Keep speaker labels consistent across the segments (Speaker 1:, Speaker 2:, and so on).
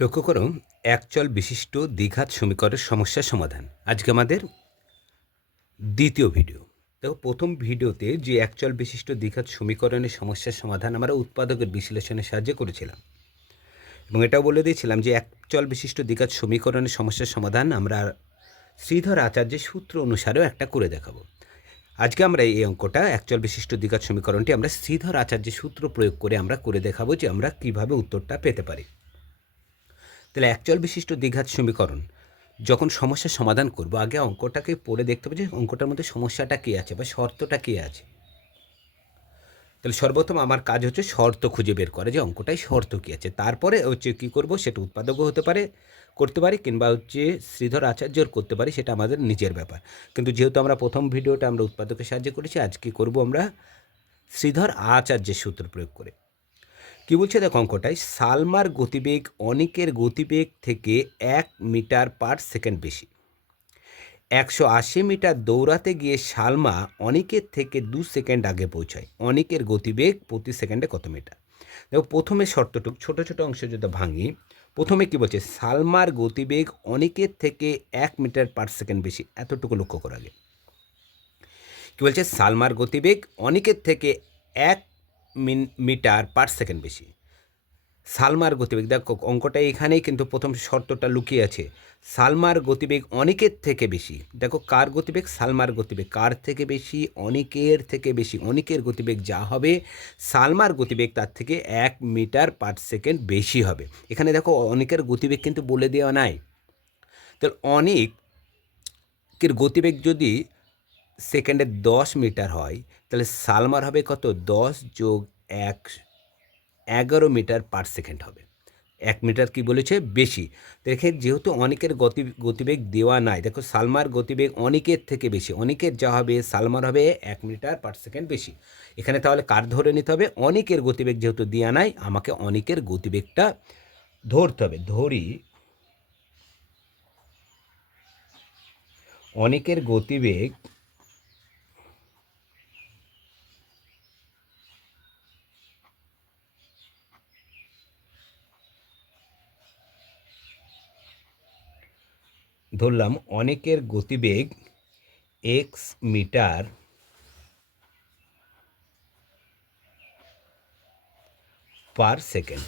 Speaker 1: লক্ষ্য করো একচল বিশিষ্ট দ্বিঘাত সমীকরণের সমস্যার সমাধান। আজকে আমাদের দ্বিতীয় ভিডিও দেখো, প্রথম ভিডিওতে যে একচল বিশিষ্ট দ্বিঘাত সমীকরণের সমস্যার সমাধান আমরা উৎপাদকের বিশ্লেষণের সাহায্যে করেছিলাম। এবং এটাও বলে দিয়েছিলাম যে একচল বিশিষ্ট দ্বিঘাত সমীকরণের সমস্যার সমাধান আমরা শ্রীধর আচার্যের সূত্র অনুসারেও একটা করে দেখাবো। আজকে আমরা এই অঙ্কটা একচল বিশিষ্ট দ্বিঘাত সমীকরণটি আমরা শ্রীধর আচার্যের সূত্র প্রয়োগ করে আমরা করে দেখাবো যে আমরা কীভাবে উত্তরটা পেতে পারি। তাহলে একচল বিশিষ্ট দ্বিঘাত সমীকরণ, যখন সমস্যার সমাধান করব, আগে অঙ্কটাকে পড়ে দেখতে হবে যে অঙ্কটার মধ্যে সমস্যাটা কী আছে বা শর্তটা কী আছে। তাহলে সর্বপ্রথম আমার কাজ হচ্ছে শর্ত খুঁজে বের করা যে অঙ্কটায় শর্ত কী আছে। তারপরে হচ্ছে কী করব, সেটা উৎপাদকও হতে পারে, করতে পারি, কিংবা হচ্ছে শ্রীধর আচার্যর করতে পারি, সেটা আমাদের নিজের ব্যাপার। কিন্তু যেহেতু আমরা প্রথম ভিডিওটা আমরা উৎপাদকের সাহায্যে করেছি, আজকে করব আমরা শ্রীধর আচার্যের সূত্র প্রয়োগ করে। কি বলছে দেখো অঙ্কটায়? সালমার গতিবেগ অনেকের গতিবেগ থেকে এক মিটার পার সেকেন্ড বেশি। একশো আশি মিটার দৌড়াতে গিয়ে সালমা অনেকের থেকে দু সেকেন্ড আগে পৌঁছায়। অনেকের গতিবেগ প্রতি সেকেন্ডে কত মিটার? দেখো প্রথমে শর্তটুক, ছোট ছোট অংশ যদি ভাঙি, প্রথমে কি বলছে? সালমার গতিবেগ অনেকের থেকে এক মিটার পার সেকেন্ড বেশি। এতটুকু লক্ষ্য করা আগে। কি বলছে? সালমার গতিবেগ অনেকের থেকে এক মিন- মিটার পার সেকেন্ড বেশি। সালমার গতিবেগ, দেখো অঙ্কটা এখানেই কিন্তু প্রথম শর্তটা লুকিয়ে আছে। সালমার গতিবেগ অনেকের থেকে বেশি। দেখো, কার গতিবেগ? সালমার গতিবেগ। কার থেকে বেশি? অনেকের থেকে বেশি। অনেকের গতিবেগ যা হবে, সালমার গতিবেগ তার থেকে এক মিটার পার সেকেন্ড বেশি হবে। এখানে দেখো, অনেকের গতিবেগ কিন্তু বলে দেওয়া নাই। তাহলে অনেকের গতিবেগ যদি সেকেন্ডে দশ মিটার হয় তাহলে সালমার হবে কত? দশ যোগ এক, এগারো মিটার পার সেকেন্ড হবে। এক মিটার কি বলেছে? বেশি। দেখে যেহেতু অনেকের গতি, গতিবেগ দেওয়া নাই, দেখো সালমার গতিবেগ অনেকের থেকে বেশি, অনেকের যা হবে সালমার হবে এক মিটার পার সেকেন্ড বেশি। এখানে তাহলে কার ধরে নিতে হবে? অনেকের গতিবেগ যেহেতু দেওয়া নাই, আমাকে অনেকের গতিবেগটা ধরতে হবে। ধরি, অনেকের গতিবেগ ধরলাম অনেকের গতিবেগ এক্স মিটার পার সেকেন্ড।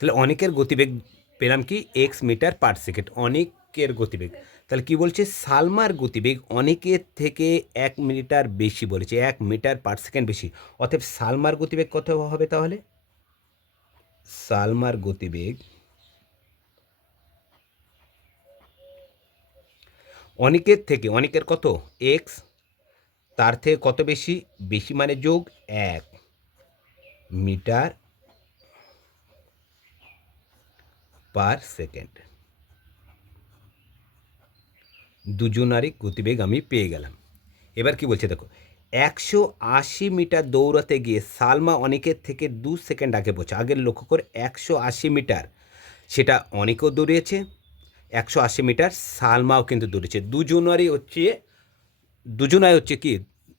Speaker 1: তাহলে অনেকের গতিবেগ পেলাম কি এক্স মিটার পার সেকেন্ড, অনেকের গতিবেগ। তাহলে কি বলছে? সালমার গতিবেগ অনেকের থেকে এক মিটার বেশি বলেছে, এক মিটার পার সেকেন্ড বেশি। অতএব সালমার গতিবেগ কত হবে তাহলে? সালমার গতিবেগ অনেকের থেকে, অনেকের কত? এক্স তার থেকে কত বেশি? বেশি মানে যোগ এক মিটার পার সেকেন্ড। দুজনারই গতিবেগ আমি পেয়ে গেলাম। এবার কি বলছে দেখো একশো আশি মিটার দৌড়াতে গিয়ে সালমা অনেকের থেকে দু সেকেন্ড আগে পৌঁছে আগের লক্ষ্য করে একশো আশি মিটার। সেটা অনেকেও দৌড়িয়েছে, একশো আশি মিটার সালমাও কিন্তু দৌড়েছে দুজনারই হচ্ছে, দুজনাই হচ্ছে কি,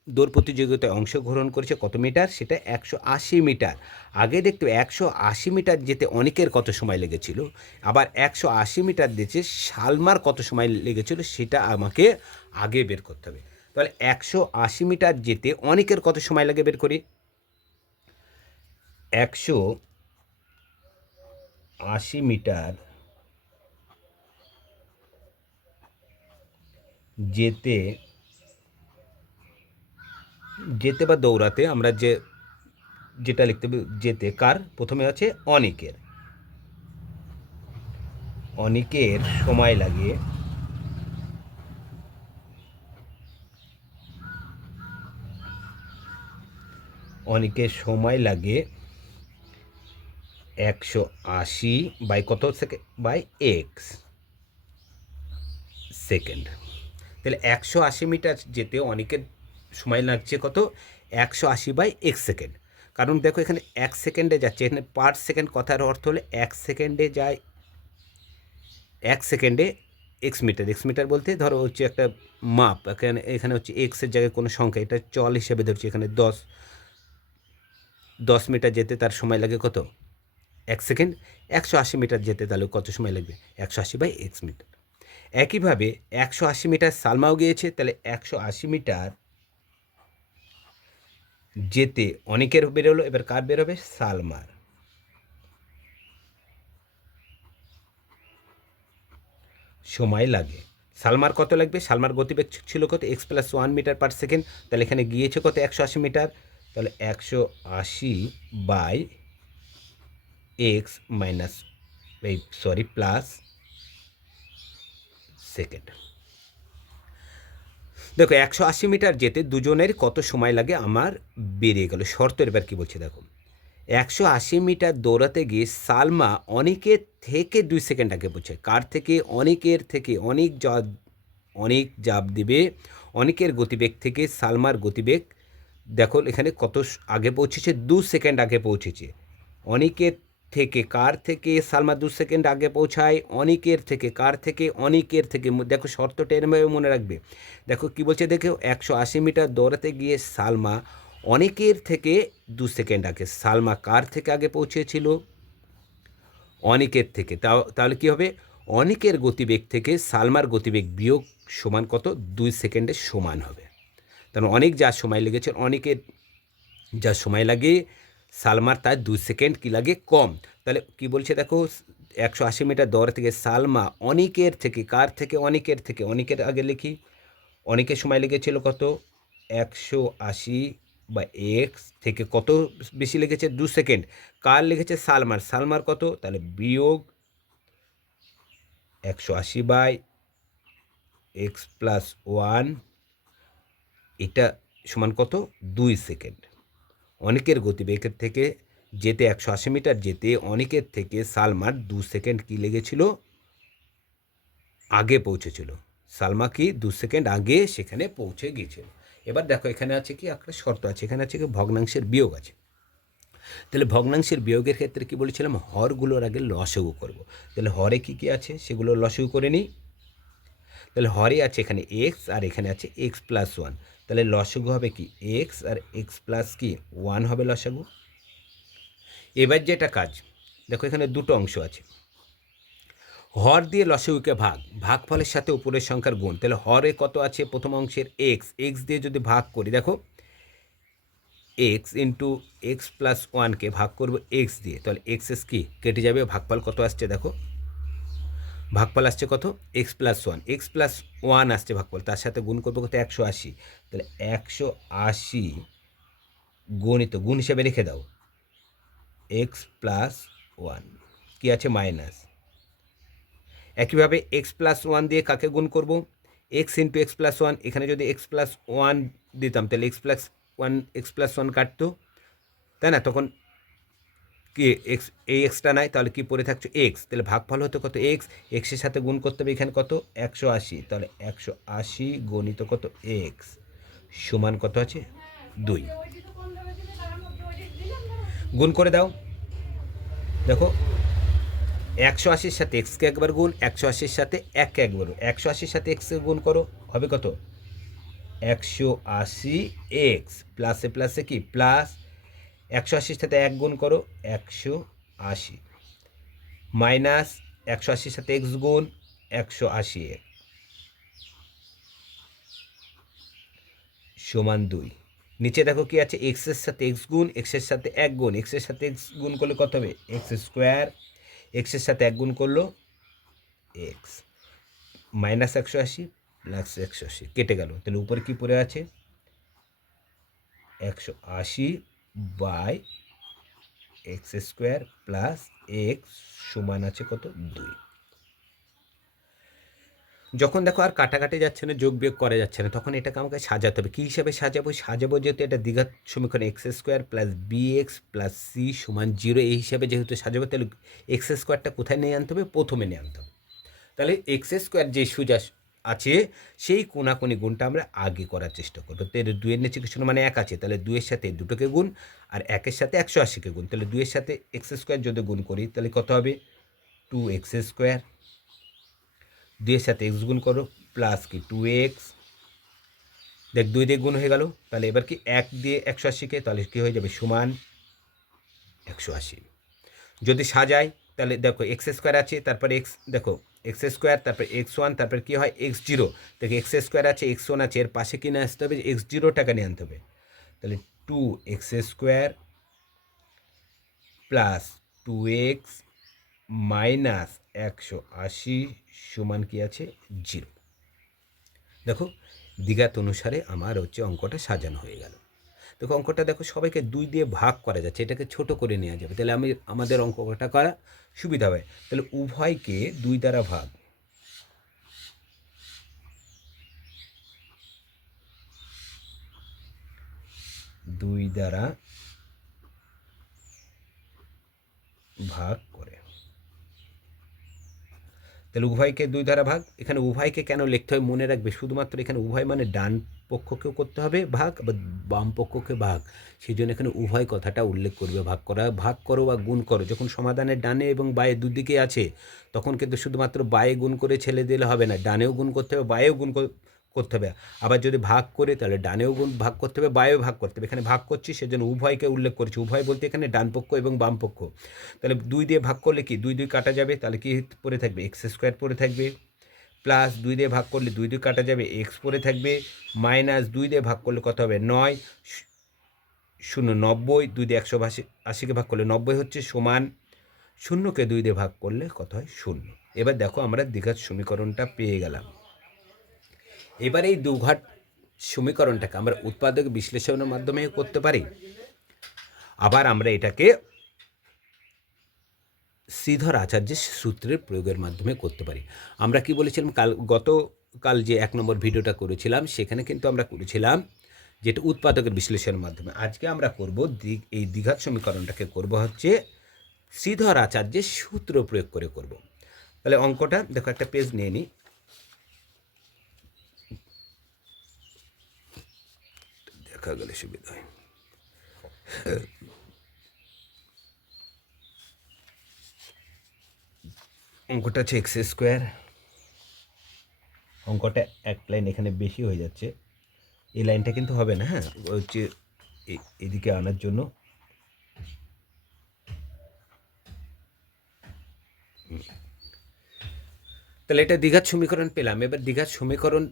Speaker 1: দৌড় প্রতিযোগিতায় অংশগ্রহণ করেছে। কত মিটার? সেটা একশো আশি মিটার। আগে দেখতে একশো আশি মিটার যেতে অনেকের কত সময় লেগেছিল, আবার একশো আশি মিটার দিয়েছে সালমার কত সময় লেগেছিল, সেটা আমাকে আগে বের করতে হবে। তাহলে একশো আশি মিটার যেতে অনেকের কত সময় লাগে বের করি? একশো আশি মিটার যেতে যেতে বা দৌড়াতে আমরা যে, যেটা লিখতে যেতে, কার? প্রথমে আছে অনেকের। অনেকের সময় লাগে অনেকের সময় লাগে একশো আশি বাই কত সেকেন্ড বাই এক্স সেকেন্ড। তাহলে একশো আশি মিটার যেতে অনেকের সময় লাগছে কত? একশো আশি বাই এক সেকেন্ড। কারণ দেখো এখানে এক সেকেন্ডে যাচ্ছে, এখানে পার সেকেন্ড কথার অর্থ হলে এক সেকেন্ডে যায়, এক সেকেন্ডে এক্স মিটার। এক্স মিটার বলতে ধরো হচ্ছে একটা মাপ, এখানে এখানে হচ্ছে এক্সের জায়গায় কোনো সংখ্যা, এটা চল হিসেবে ধরছি, এখানে দশ দশ মিটার যেতে তার সময় লাগে কত? এক সেকেন্ড। একশো আশি মিটার যেতে তাহলে কত সময় লাগবে? একশো আশি বাই এক্স মিটার। একইভাবে একশো আশি মিটার সালমাও গিয়েছে, তাহলে একশো আশি মিটার যেতে অনেকের বেরোলো, এবার কার বেরোবে? সালমার। সময় লাগে। সালমার কত লাগবে? সালমার গতিবেগ ছিল কত? X plus one metre per second. তাহলে এখানে গিয়েছে কত? একশো আশি মিটার। তাহলে একশো আশি বাই এক্স মাইনাস এই সরি প্লাস সেকেন্ড। দেখো, একশো আশি মিটার যেতে দুজনের কত সময় লাগে আমার বেরিয়ে গেল। শর্ত এবার কী বলছে দেখো, একশো আশি মিটার দৌড়াতে গিয়ে সালমা অনেকের থেকে দুই সেকেন্ড আগে পৌঁছে কার থেকে? অনেকের থেকে। অনেক যা অনেক জাপ দিবে। অনেকের গতিবেগ থেকে সালমার গতিবেগ দেখো এখানে কত আগে পৌঁছেছে, দু সেকেন্ড আগে পৌঁছেছে। অনেকের থেকে কার থেকে? সালমা দু সেকেন্ড আগে পৌঁছায়, অনেকের থেকে কার থেকে? অনেকের থেকে দেখো শর্তটা এরমভাবে মনে রাখবে। দেখো কি বলছে, দেখো একশো আশি মিটার দৌড়াতে গিয়ে সালমা অনেকের থেকে দু সেকেন্ড আগে, সালমা কার থেকে আগে পৌঁছেছিল? অনেকের থেকে। তাহলে কী হবে? অনেকের গতিবেগ থেকে সালমার গতিবেগ বিয়োগ সমান কত? দুই সেকেন্ডের সমান হবে। কারণ অনেক যা সময় লেগেছে অনেকের যা সময় লাগে সালমার তার দু সেকেন্ড কি লাগে কম। তাহলে কি বলছে দেখো, একশো আশি মিটার দৌড় থেকে সালমা অনেকের থেকে, কার থেকে? অনেকের থেকে। অনেকের আগে লিখি। অনেকের সময় লেগেছিল কত? একশো আশি বা এক্স থেকে কত বেশি লেগেছে? দু সেকেন্ড। কার লেগেছে? সালমার সালমার কত? তাহলে বিয়োগ একশো আশি বাই এক্স প্লাস ওয়ান এটা সমান কত? দুই সেকেন্ড। অনেকের গতিবেগের থেকে যেতে একশো আশি মিটার, যেতে অনেকের থেকে সালমার দু সেকেন্ড কি লেগেছিল? আগে পৌঁছেছিল। সালমা কি দু সেকেন্ড আগে সেখানে পৌঁছে গিয়েছিল। এবার দেখো, এখানে আছে কি? একটা শর্ত আছে। এখানে আছে কি? ভগ্নাংশের বিয়োগ আছে। তাহলে ভগ্নাংশের বিয়োগের ক্ষেত্রে কি বলেছিলাম? হরগুলোর আগে লসগু করব। তাহলে হরে কি কি আছে? সেগুলো লসগু করে নিই। তাহলে হরে আছে এখানে এক্স আর এখানে আছে এক্স প্লাস ওয়ান তাহলে লসগু হবে কি? এক্স আর এক্স প্লাস কি? ওয়ান হবে লসাগু। এবার যেটা কাজ, দেখো এখানে দুটো অংশ আছে। হর দিয়ে লসাগুকে ভাগ, ভাগফলের সাথে উপরের সংখ্যার গুণ। তাহলে হরে কত আছে? প্রথম অংশের এক্স এক্স দিয়ে যদি ভাগ করি, দেখো এক্স ইন্টু এক্স প্লাস ওয়ানকে ভাগ করব এক্স দিয়ে। তাহলে এক্স এস কি? কেটে যাবে, ভাগফল কত আসছে দেখো? ভাগফল আসছে কত? X plus one x plus one আসছে ভাগফল, তার সাথে গুণ করব কত? একশো আশি। তাহলে একশো আশি গণিত, গুণ হিসেবে রেখে দাও। এক্স প্লাস ওয়ান কী আছে? মাইনাস একইভাবে এক্স প্লাস ওয়ান দিয়ে কাকে গুণ করব? X into x plus one এখানে যদি এক্স প্লাস ওয়ান দিতাম, তাহলে x plus one x plus one কাটতো। তাই না? তখন এক্স এই এক্সটা নাই, তাহলে কি পড়ে থাকছো এক্স তাহলে ভাগফল হতো কত এক্স এক্সের সাথে গুণ করতে হবে এখানে কত? একশো আশি। তাহলে একশো আশি গণিত কত এক্স সমান কত আছে? দুই। গুণ করে দাও। দেখো, একশো আশির সাথে এক্সকে একবার গুণ, একশো আশির সাথে এককে একবার একশো আশির সাথে এক্সকে গুণ করো, হবে কত? একশো আশি এক্স প্লাসে প্লাসে কি? প্লাস একশো আশির সাথে এক গুণ করো, একশো আশি। মাইনাস একশো আশির সাথে এক্স গুণ, একশো আশি এক সমান দুই। নিচে দেখো কি আছে এক্সের সাথে এক্স গুণ এক্সের সাথে এক গুণ। এক্সের সাথে এক্স গুণ করলে কত হবে? X square. এক্সের সাথে এক গুণ করল, এক্স। মাইনাস একশো আশি প্লাস একশো আশি। কেটে গেল। তাহলে উপরে কি পড়ে আছে? একশো আশি by x square plus x সমান আছে কত? দুই। যখন দেখো আর কাটাকাটি যাচ্ছে না, যোগ বিয়োগ করা যাচ্ছে না, তখন এটাকে আমাকে সাজাতে হবে। কী হিসাবে সাজাবো? সাজাবো যেহেতু এটা দ্বিঘাত সমীকরণ, x square plus b x plus c সমান জিরো, এই হিসাবে যেহেতু সাজাবো, তাহলে এক্স স্কোয়ারটা কোথায় নিয়ে আনতে হবে? প্রথমে নিয়ে আনতে হবে। তাহলে এক্স স্কোয়ার যে সুজা আছে, সেই কোনাকুনি গুণটা আমরা আগে করার চেষ্টা করব। তো এর দুইয়ের নিচে কিছু মানে এক আছে? তাহলে দুইয়ের সাথে দুটোকে গুণ আর একের সাথে একশো আশিকে গুণ। তাহলে দুইয়ের সাথে এক্স স্কোয়ার যদি গুণ করি, তাহলে কত হবে? Two x square. দুইয়ের সাথে এক্স গুণ করো, প্লাস কি? Two x. দেখ, দুই দিয়ে গুণ হয়ে গেল। তাহলে এবার কি এক দিয়ে একশো আশিকে, তাহলে কী হয়ে যাবে? সমান একশো আশি। যদি সাজাই, তাহলে দেখো এক্স স্কোয়ার আছে, তারপরে এক্স, দেখো এক্স স্কোয়ার, তারপরে এক্স ওয়ান, তারপরে কী হয়? X zero. দেখো, এক্স স্কোয়ার আছে, এক্স ওয়ান আছে, এর পাশে কিনে আসতে হবে এক্স জিরো টাকা নিয়ে আনতে হবে। তাহলে two x square plus two x minus একশো আশি সমান কি আছে? জিরো। দেখো দ্বিঘাত অনুসারে আমার হচ্ছে অঙ্কটা সাজানো হয়ে গেল। দেখো অঙ্কটা দেখো সবাইকে দুই দিয়ে ভাগ করা যাচ্ছে, এটাকে ছোট করে নেওয়া যাবে। তাহলে আমি, আমাদের অঙ্কটা করা সুবিধা হয় তাহলে উভয়কে দুই দ্বারা ভাগ। দুই দ্বারা ভাগ করে। তাহলে উভয়কে দুই দ্বারা ভাগ। এখানে উভয়কে কেন লিখতে হয় মনে রাখবে? শুধুমাত্র এখানে উভয় মানে ডান পক্ষকেও করতে হবে ভাগ বা বাম পক্ষকে ভাগ। সেই জন্য এখানে উভয় কথাটা উল্লেখ করবে, ভাগ করা। ভাগ করো বা গুণ করো, যখন সমাধানের ডানে এবং বায়ে দুদিকে আছে, তখন কিন্তু শুধুমাত্র বায়ে গুণ করে ছেলে দিলে হবে না, ডানেও গুণ করতে হবে, বায়েও গুণ করতে হবে। আবার যদি ভাগ করে, তাহলে ডানেও গুণ ভাগ করতে হবে, বায়েও ভাগ করতে হবে। এখানে ভাগ করছি, সেজন্য উভয়কে উল্লেখ করছি। উভয় বলতে এখানে ডান পক্ষ এবং বাম পক্ষ। তাহলে দুই দিয়ে ভাগ করলে কি? দুই দুই কাটা যাবে, তাহলে কি পড়ে থাকবে? এক্স স্কোয়ার পড়ে থাকবে। প্লাস দুই দিয়ে ভাগ করলে দুই দুই কাটা যাবে এক্স পড়ে থাকবে মাইনাস দুই দিয়ে ভাগ করলে কত হবে? নয়, শূন্য, নব্বই, দুই দিয়ে একশো আশি আশিকে ভাগ করলে নব্বই হচ্ছে সমান শূন্যকে দুই দিয়ে ভাগ করলে কত হয়? শূন্য। এবার দেখো আমরা দ্বিঘাত সমীকরণটা পেয়ে গেলাম। এবার এই দুঘাট সমীকরণটাকে আমরা উৎপাদক বিশ্লেষণের মাধ্যমে করতে পারি। আবার আমরা এটাকে শ্রীধর আচার্যের সূত্রের প্রয়োগের মাধ্যমে করতে পারি। আমরা কি বলেছিলাম? কাল, গতকাল যে এক নম্বর ভিডিওটা করেছিলাম, সেখানে কিন্তু আমরা করেছিলাম যেটা উৎপাদকের বিশ্লেষণের মাধ্যমে। আজকে আমরা করব এই দ্বিঘাত সমীকরণটাকে করব হচ্ছে শ্রীধর আচার্যের সূত্র প্রয়োগ করে করব। তাহলে অঙ্কটা, দেখো একটা পেজ নিয়ে নিই। দেখা গেলে সুবিধা হয় অঙ্কটা হচ্ছে এক্স স্কোয়ার অঙ্কটা এক লাইন এখানে বেশি হয়ে যাচ্ছে। এই লাইনটা কিন্তু হবে না হ্যাঁ? হচ্ছে এদিকে আনার জন্য। তাহলে এটা দীঘার সমীকরণ পেলাম। এবার দীঘার সমীকরণ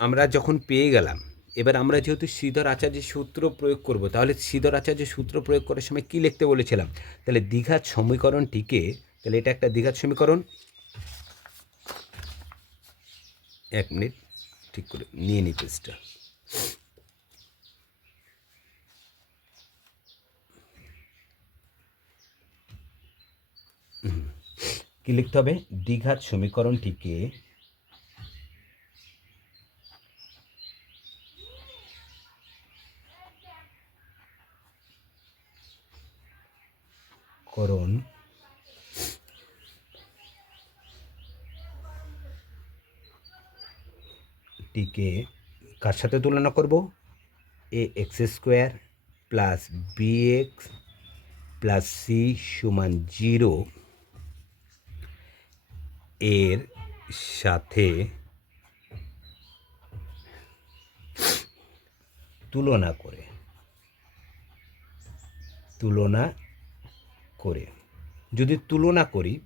Speaker 1: আমরা যখন পেয়ে গেলাম, এবার আমরা যেহেতু শ্রীধর আচার্যের সূত্র প্রয়োগ করব, তাহলে শ্রীধর আচার্যের সূত্র প্রয়োগ করার সময় কী লিখতে বলেছিলাম? তাহলে দ্বিঘাত সমীকরণটিকে, তাহলে এটা একটা দীঘার সমীকরণ। এক মিনিট ঠিক করে নিয়ে নি পেজটা। কি লিখতে হবে দ্বিঘাত সমীকরণটিকে করণ টিকে কার সাথে তুলনা করব? A x square plus b x plus c সমান জিরো এর সাথে তুলনা করে। তুলনা করে। যদি তুলনা করি,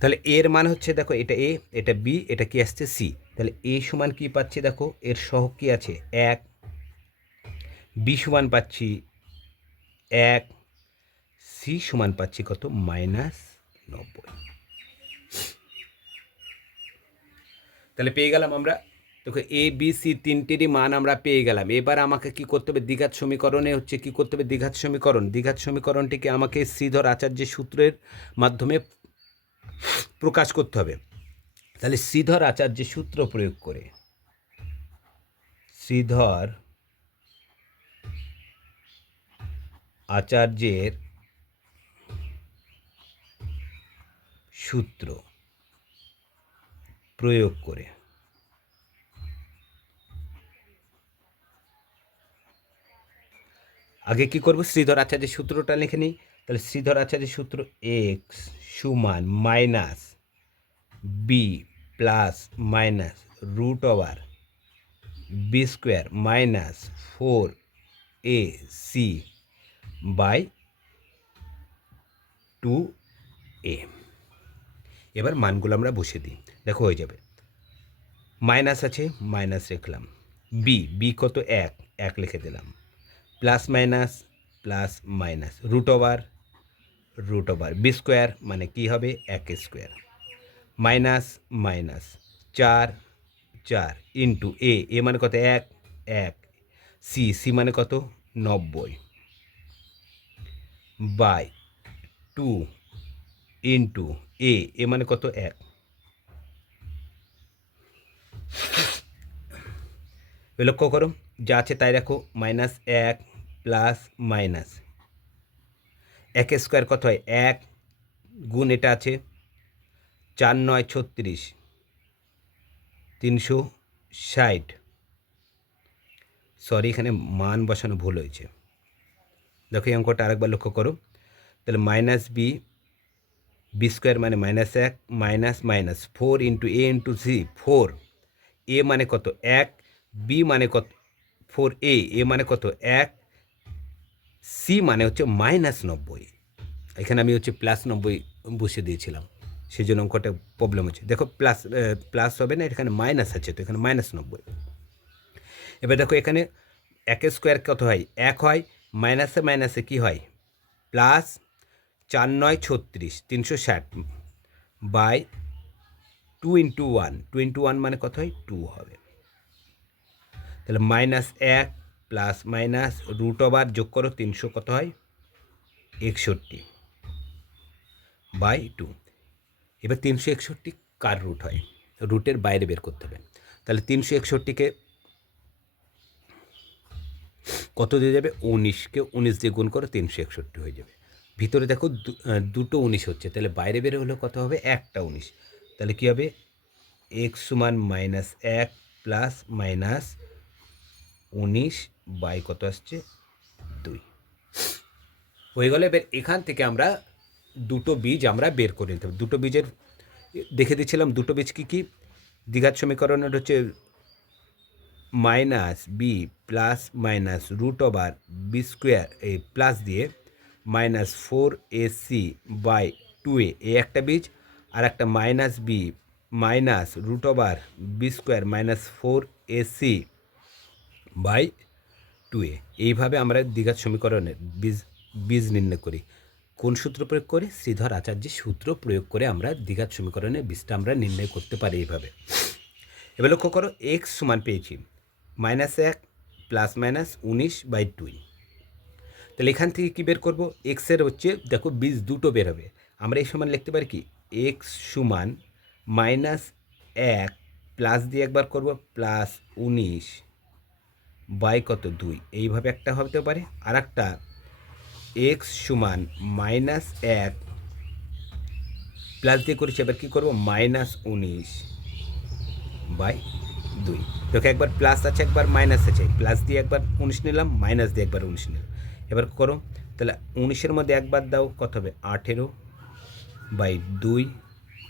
Speaker 1: তাহলে এর মান হচ্ছে দেখো এটা এ, এটা বি, এটা কি আসছে সি। তাহলে এ সমান কি পাচ্ছি দেখো? এর সহ কি আছে? এক। বি সমান পাচ্ছি এক। সি সমান পাচ্ছি কত? মাইনাস নব্বই। তাহলে পেয়ে গেলাম আমরা। দেখো, এ, বি, সি তিনটেরই মান আমরা পেয়ে গেলাম। এবার আমাকে কি করতে হবে? দ্বিঘাত সমীকরণে হচ্ছে কি করতে হবে? দ্বিঘাত সমীকরণ। দ্বিঘাত সমীকরণটিকে আমাকে শ্রীধর আচার্যের সূত্রের মাধ্যমে প্রকাশ করতে হবে। তাহলে শ্রীধর আচার্যের সূত্র প্রয়োগ করে। শ্রীধর আচার্যের সূত্র প্রয়োগ করে। আগে কি করব? শ্রীধর আচার্যের সূত্রটা লিখে নিই। তাহলে শ্রীধর আচার্যের সূত্র এক্স সমান minus b plus minus root over b square minus four a c by two a. এবার মানগুলো আমরা বসে দিই। দেখো হয়ে যাবে। মাইনাস আছে, মাইনাস রাখলাম। বি বি কত? এক। এক লিখে দিলাম। Plus minus plus minus. Root over root over. B square মানে কি হবে? এক স্কোয়ার। মাইনাস মাইনাস চার চার ইন্টু এ এ মানে কত? এক এক। সি সি মানে কত? নব্বই। By two into a a মানে কত? এক। লক্ষ্য করো, যা আছে তাই রাখো, মাইনাস এক প্লাস মাইনাস। এক স্কোয়ার কত হয়? এক। গুণ এটা আছে চার নয় ছত্রিশ। তিনশো ষাট। সরি এখানে মান বসানো ভুল হয়েছে। দেখো, এই অঙ্কটা আরেকবার লক্ষ্য করো। তাহলে মাইনাস বি বি স্কোয়ার মানে মাইনাস এক minus minus four into a into c four a মানে কত? এক। বি মানে কত? ফোর এ এ মানে কত? এক। সি মানে হচ্ছে মাইনাস নব্বই। এখানে আমি হচ্ছে প্লাস নব্বই বসে দিয়েছিলাম। সেই জন্য অঙ্কটা প্রবলেম হচ্ছে। দেখো প্লাস প্লাস হবে না, এখানে মাইনাস আছে তো, এখানে মাইনাস নব্বই। এবার দেখো এখানে এক স্কোয়ার কত হয়? এক হয় মাইনাসে মাইনাসে কি হয়? প্লাস চার নয় ছত্রিশ, তিনশো ষাট by two into one two into one মানে কত হয়? টু হবে। তাহলে মাইনাস এক প্লাস মাইনাস রুট ওভার যোগ করো, তিনশো কত হয়? একষট্টি বাই টু এবার তিনশো একষট্টি কার রুট হয়? রুটের বাইরে বের করতে হবে। তাহলে তিনশো একষট্টিকে কত দিয়ে যাবে? উনিশকে উনিশ দিয়ে গুণ করে তিনশো একষট্টি হয়ে যাবে। ভিতরে দেখো দুটো উনিশ হচ্ছে। তাহলে বাইরে বের হলে কত হবে? একটা উনিশ। তাহলে কী হবে? এক্স সমান মাইনাস এক প্লাস মাইনাস উনিশ বাই কত আসছে? দুই। হয়ে গেলে। এবার এখান থেকে আমরা দুটো বীজ আমরা বের করে নিতে দুটো বীজের, দেখে দিচ্ছিলাম দুটো বীজ কী কী? দীঘার সমীকরণের হচ্ছে minus b plus minus root over b square এই প্লাস দিয়ে minus four a c by two a a একটা বীজ, আর একটা minus b minus root over b square minus four a c by two a এইভাবে আমরা দীঘার সমীকরণের বীজ বীজ নির্ণয় করি। কোন সূত্র প্রয়োগ করে? শ্রীধর আচার্যের সূত্র প্রয়োগ করে আমরা দ্বিঘাত সমীকরণের বীজটা আমরা নির্ণয় করতে পারি এইভাবে। এবার লক্ষ্য করো এক্স সমান পেয়েছি মাইনাস এক প্লাস মাইনাস উনিশ বাই টুই তাহলে এখান থেকে কী বের করব? এক্সের হচ্ছে, দেখো বীজ দুটো বের হবে। আমরা এই সমান লিখতে পারি কি? এক্স সমান মাইনাস এক প্লাস দিয়ে একবার করব প্লাস উনিশ বাই কত? দুই। এইভাবে একটা হতে পারে। আর একটা এক্স সমান মাইনাস এক প্লাস দিয়ে করেছি, এবার কী করব? মাইনাস উনিশ বাই দুই। দেখো একবার প্লাস আছে, একবার মাইনাস আছে। প্লাস দিয়ে একবার উনিশ নিলাম মাইনাস দিয়ে একবার উনিশ নিলাম। এবার করো? তাহলে উনিশের মধ্যে একবার দাও, কত হবে? আঠেরো বাই দুই,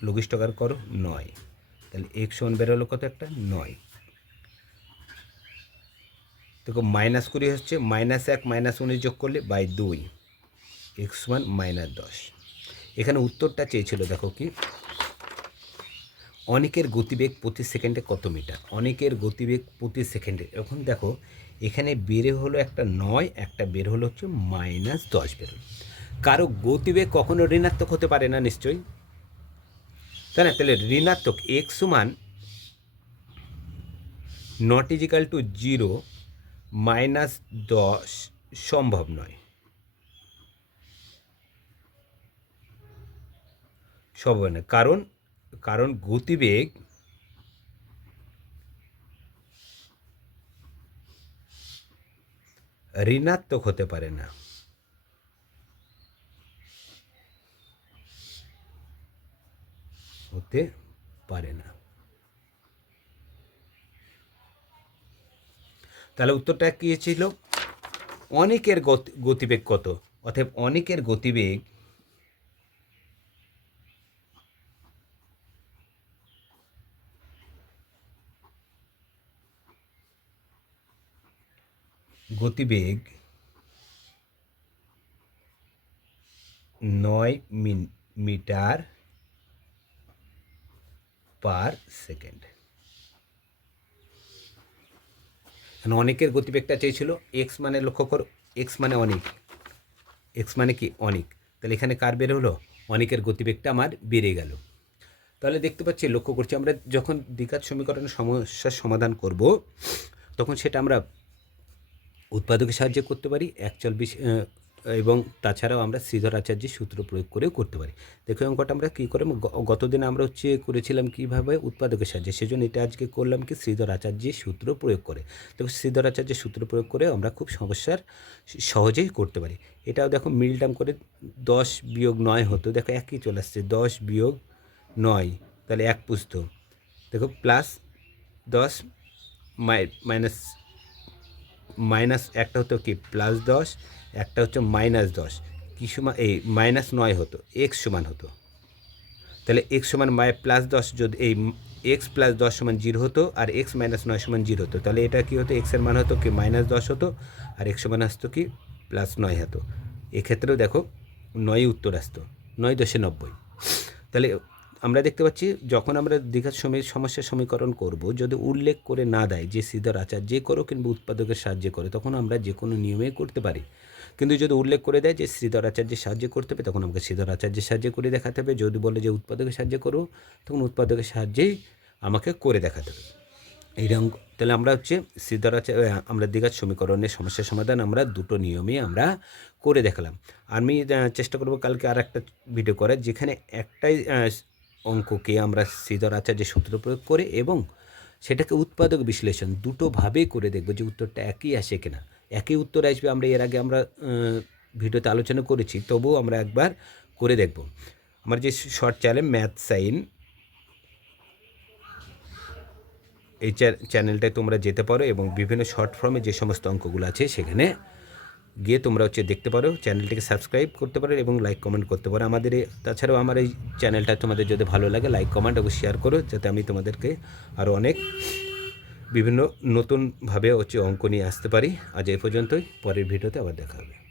Speaker 1: লঘিষ্ঠকার করো, নয়। তাহলে এক্স ওয়ান বেরোলো কত একটা? নয়। দেখো মাইনাস কুড়ি হচ্ছে মাইনাস এক মাইনাস উনিশ যোগ করলে বাই দুই এক্স ওয়ান মাইনাস দশ। এখানে উত্তরটা চেয়েছিল, দেখো কি? অনেকের গতিবেগ প্রতি সেকেন্ডে কত মিটার? অনেকের গতিবেগ প্রতি সেকেন্ডে এখন দেখো, এখানে বের হলো একটা নয়, একটা বের হলো হচ্ছে মাইনাস দশ বের কারও গতিবেগ কখনো ঋণাত্মক হতে পারে না নিশ্চয়ই। তাই না? তাহলে ঋণাত্মক এক সমান not equal to zero minus দশ সম্ভব নয়। সম্ভব নয়। কারণ কারণ গতিবেগ ঋণাত্মক হতে পারে না। হতে পারে না। তাহলে উত্তরটা কী ছিল? অনেকের গতি- গতিবেগ কত? অতএব অনেকের গতিবেগ গতিবেগ নয় মিটার পার সেকেন্ড। এখন অনেকের গতিবেগটা চেয়েছিল এক্স মানে লক্ষ্য করো এক্স মানে অনেক। এক্স মানে কি? অনেক। তাহলে এখানে কার বের হলো? অনেকের গতিবেগটা আমার বেড়ে গেল। তাহলে দেখতে পাচ্ছি, লক্ষ্য করছি আমরা যখন দ্বিঘাত সমীকরণের সমস্যার সমাধান করব, তখন সেটা আমরা উৎপাদকের সাহায্যে করতে পারি। একচল বিশ এবং তাছাড়াও আমরা শ্রীধর আচার্যের সূত্র প্রয়োগ করেও করতে পারি। দেখো অঙ্কটা আমরা কী করে গতদিন আমরা হচ্ছে করেছিলাম কীভাবে উৎপাদকের সাহায্যে, সেজন্য এটা আজকে করলাম কি শ্রীধর আচার্যের সূত্র প্রয়োগ করে। দেখো শ্রীধর আচার্যের সূত্র প্রয়োগ করে আমরা খুব সমস্যার সহজেই করতে পারি। এটাও দেখো মিলটাম করে দশ বিয়োগ নয় হতো, দেখো একই চলে আসছে, দশ বিয়োগ নয়, তাহলে এক পুস্ত দেখো প্লাস দশ মাই, মাইনাস মাইনাস একটা হতো কি? প্লাস দশ একটা হচ্ছে মাইনাস দশ, কি সমান, এই মাইনাস নয় হতো এক্স সমান হতো। তাহলে এক্স সমান মাই প্লাস দশ যদি এই এক্স প্লাস দশ সমান জিরো হতো আর এক্স মাইনাস নয় সমান জিরো হতো, তাহলে এটা কি হতো এক্সের মান হতো কি মাইনাস দশ হতো আর এক্স সমান আসতো কি প্লাস নয় হতো। এক্ষেত্রেও দেখো নয় উত্তর আসতো, নয় দশে নব্বই। তাহলে আমরা দেখতে পাচ্ছি যখন আমরা দীঘার সময় সমস্যার সমীকরণ করব, যদি উল্লেখ করে না দেয় যে সিধর আচার যে করো কিংবা উৎপাদকের সাহায্যে করে, তখন আমরা যে কোনো নিয়মে করতে পারি। কিন্তু যদি উল্লেখ করে দেয় যে শ্রীধর আচার্যের সাহায্য করতে হবে, তখন আমাকে শ্রীধর আচার্যের সাহায্যে করে দেখাতে হবে। যদি বলে যে উৎপাদকের সাহায্যে করো, তখন উৎপাদকের সাহায্যেই আমাকে করে দেখাতে হবে। এইরকম তাহলে আমরা হচ্ছে শ্রীধর আচার আমরা দীঘার সমীকরণের সমস্যার সমাধান আমরা দুটো নিয়মে আমরা করে দেখালাম। আমি চেষ্টা করব কালকে আর একটা ভিডিও করার, যেখানে একটাই অঙ্ককে আমরা শ্রীধর আচার্যের সূত্র প্রয়োগ করে এবং সেটাকে উৎপাদক বিশ্লেষণ দুটোভাবে করে দেখব যে উত্তরটা একই আসে কিনা। একই উত্তর আসবে, আমরা এর আগে আমরা ভিডিওতে আলোচনা করেছি, তবুও আমরা একবার করে দেখব। আমার যে শর্ট চ্যানেল ম্যাথ সাইন এই চ্যা- চ্যানেলটায় তোমরা যেতে পারো এবং বিভিন্ন শর্ট ফর্মে যে সমস্ত অঙ্কগুলো আছে সেখানে গিয়ে তোমরা হচ্ছে দেখতে পারো চ্যানেলটিকে সাবস্ক্রাইব করতে পারো এবং লাইক কমেন্ট করতে পারো। আমাদের তাছাড়াও আমার এই চ্যানেলটা তোমাদের যদি ভালো লাগে লাইক কমেন্ট এবং শেয়ার করো, যাতে আমি তোমাদেরকে আরও অনেক বিভিন্ন নতুনভাবে হচ্ছে অঙ্ক নিয়ে আসতে পারি। আজ এই পর্যন্তই। পরের ভিডিওতে আবার দেখা হবে।